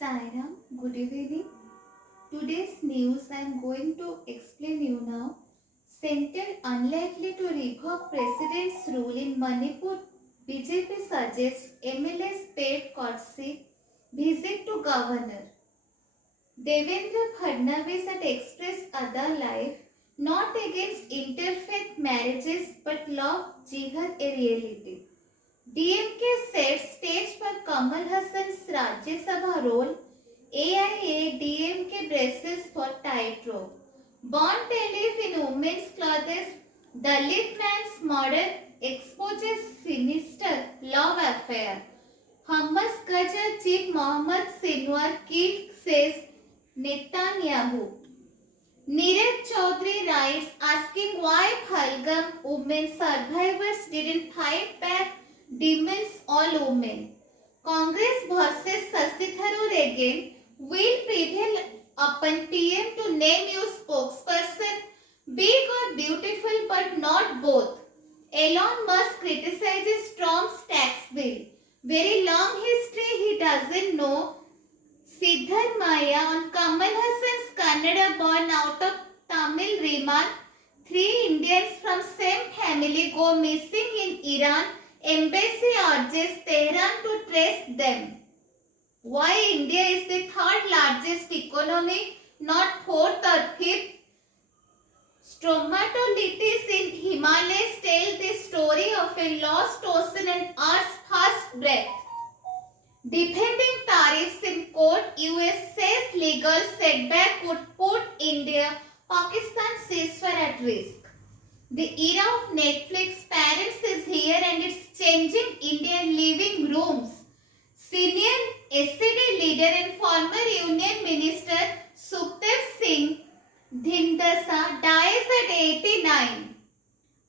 Sairam, good evening. Today's news I am going to explain you now. Center unlikely to revoke President's rule in Manipur. BJP suggests MLA's paid courtesy visit to Governor. Devendra Fadnavis had expressed other life, not against interfaith marriages but love jihad a reality. DMK sets stage for Kamal Hassan's Rajya Sabha role. AIA DMK braces for tightrope. Born Telif in women's clothes, Dalit man's model exposes sinister love affair. Hamas Gaza Chief Mohammad Sinwar killed, says Netanyahu. Neeraj Chaudhary writes asking why Pahalgam women survivors didn't fight back. Demons all women. Congress versus Shashi Tharoor again. Will prevail upon PM to name you spokesperson. Big or beautiful but not both. Elon Musk criticizes Trump's tax bill. Very long history he doesn't know. Siddharth Maya on Kamal Hassan's Kannada born out of Tamil remark. 3 Indians from same family go missing in Iran. Embassy urges Tehran to trace them. Why India is the third largest economy, not fourth or fifth? Stromatolitis in Himalayas tell the story of a lost ocean and Earth's first breath. Defending tariffs in court, US says legal setback could put India-Pakistan ceasefire at risk. The era of Netflix parents is here and it's changing Indian living rooms. Senior SED leader and former Union Minister Sukhdev Singh Dhindasa dies at 89.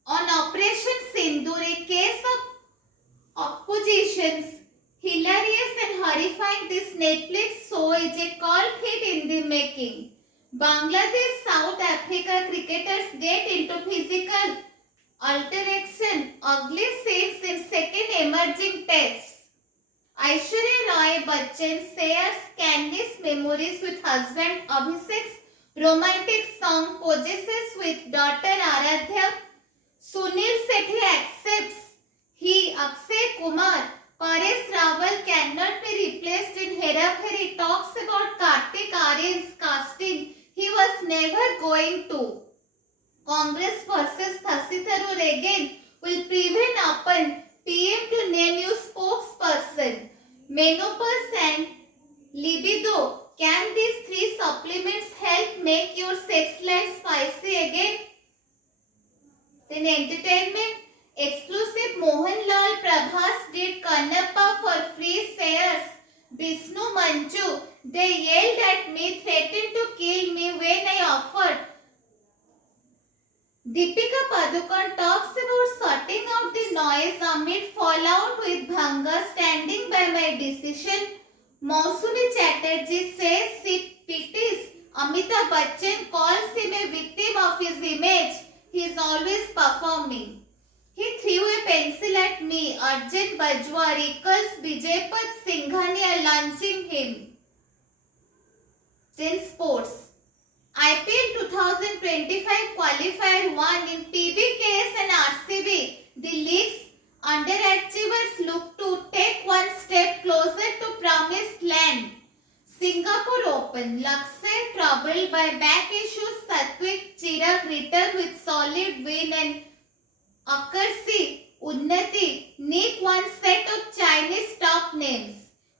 On Operation Sindoor, a case of oppositions, hilarious and horrifying, this Netflix show is a cult hit in the making. Bangladesh South Africa cricketers get into physical altercation, ugly scenes in second emerging tests. Aishwarya Rai Bachchan shares candid memories with husband Abhishek's romantic song possesses with daughter Aradhya. Sunil Sethi accepts he Akshay Kumar Paresh Rawal cannot be replaced in Hera Pheri. Talks about Kartik Aaryan's casting. He was never going to. Congress versus Shashi Tharoor again will prevail upon PM to name you spokesperson. Menopause and libido. Can these 3 supplements help make your sex life spicy again? Then entertainment. Exclusive Mohanlal Prabhas did Kannappa for free shares. Vishnu Manchu, they yelled at me, threatened to kill me when I offered. Deepika Padukone talks about sorting out the noise amid fallout with Bhanga, standing by my decision. Mausumi Chatterjee says she pities Amitabh Bachchan, calls him a victim of his image. He is always performing. He threw a pencil at me. Arjun Bajwa recalls Vijaypad Singhania launching him. Then sports. IPL 2025 qualifier 1 in PBKS and RCB. The league's underachievers look to take one step closer to promised land. Singapore Open. Lakshya troubled by back issues. Satwik Chirag returned with solid win and Akarsi, Unnati, nick one set of Chinese top names.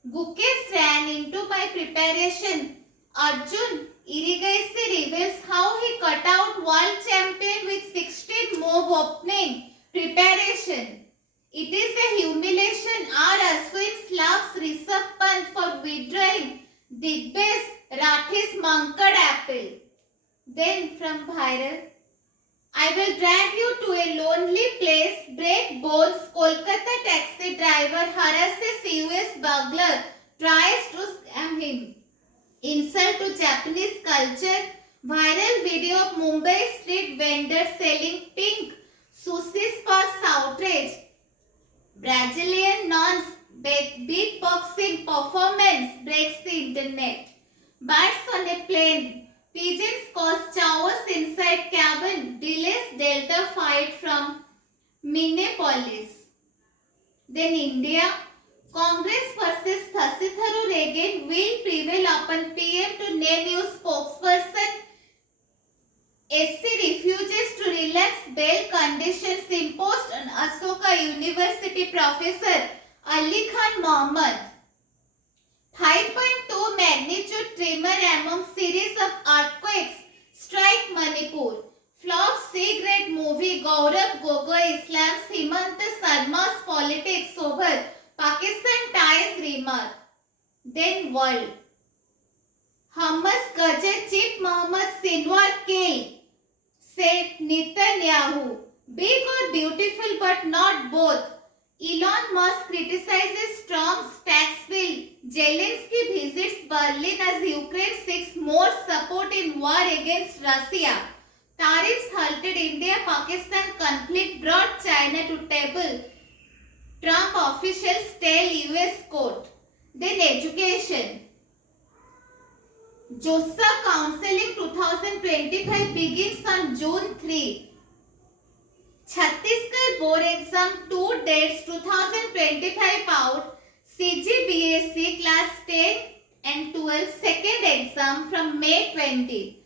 Gukesh ran into my preparation. Arjun Irigasi reveals how he cut out world champion with 16 move opening preparation. It is a humiliation. R. Ashwin slaps Rishabh Pant for withdrawing Digbase Rathi's Mankad apple. Then from viral. I will drag you to a lonely place, break bones. Kolkata taxi driver harasses US burglar, tries to scam him. Insult to Japanese culture. Viral video of Mumbai street vendor selling pink sushi sparks outrage. Brazilian nuns Beatboxing performance breaks the internet. Bats on a plane. Pigeons cause chaos inside cabin. Delays Delta flight from Minneapolis. Then India. Congress versus Thasitharu Reagan will prevail upon PM to name new spokesperson. SC refuses to relax bail conditions imposed on Asoka University professor Ali Khan Mohammed. 5.2 magnitude tremor among series of earthquakes strike Manipur. Flop C-grade movie Gaurav Gogoi slams Himanta Sarma's politics over Pakistan ties remark. Then world. Hamas Gaza Chief Mohammed Sinwar killed. Said Netanyahu. Big or beautiful but not both. Elon Musk criticizes Trump's tax bill. Zelensky visits Berlin as Ukraine seeks more support in war against Russia. Tariffs halted India-Pakistan conflict brought China to table. Trump officials tell US court. Then education. JOSA Counseling 2025 begins on June 3. Chhattisgarh Board Exam 2 dates 2025 out. CGBSE Class 10 and 12 second exam from May 20.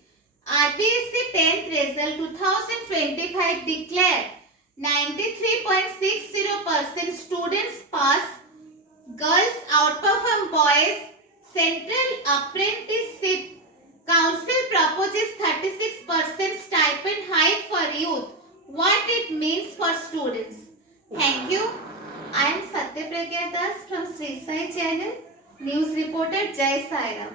RBSE 10th result 2025 declared. 93.60% students pass. Girls outperform boys. Central Apprenticeship Council proposes 36% stipend hike for youth. What it means for students. Thank you. I am Satyapragya Das from Sri Sai channel. News reporter Jai Sairam.